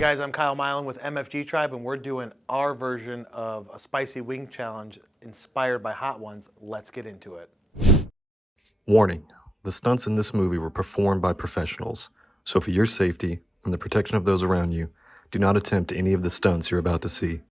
guys, I'm Kyle Milan with MFG Tribe, and we're doing our version of a spicy wing challenge inspired by Hot Ones. Let's get into it. Warning, the stunts in this movie were performed by professionals, so for your safety and the protection of those around you, do not attempt any of the stunts you're about to see.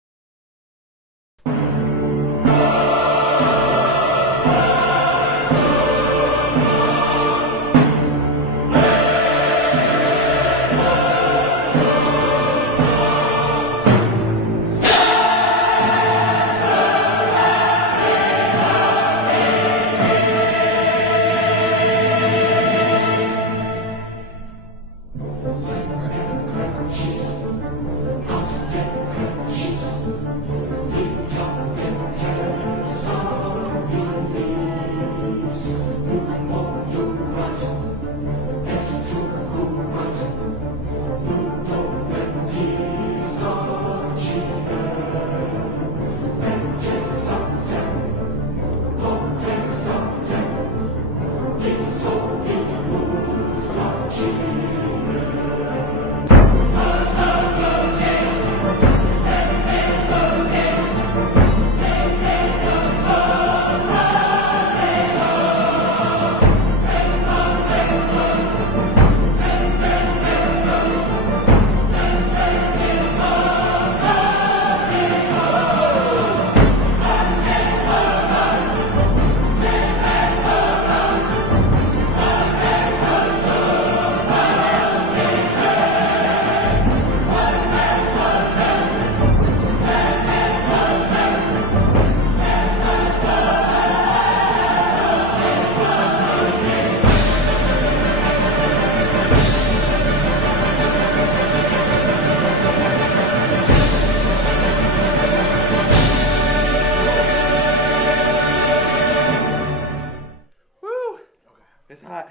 It's hot.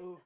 Ooh.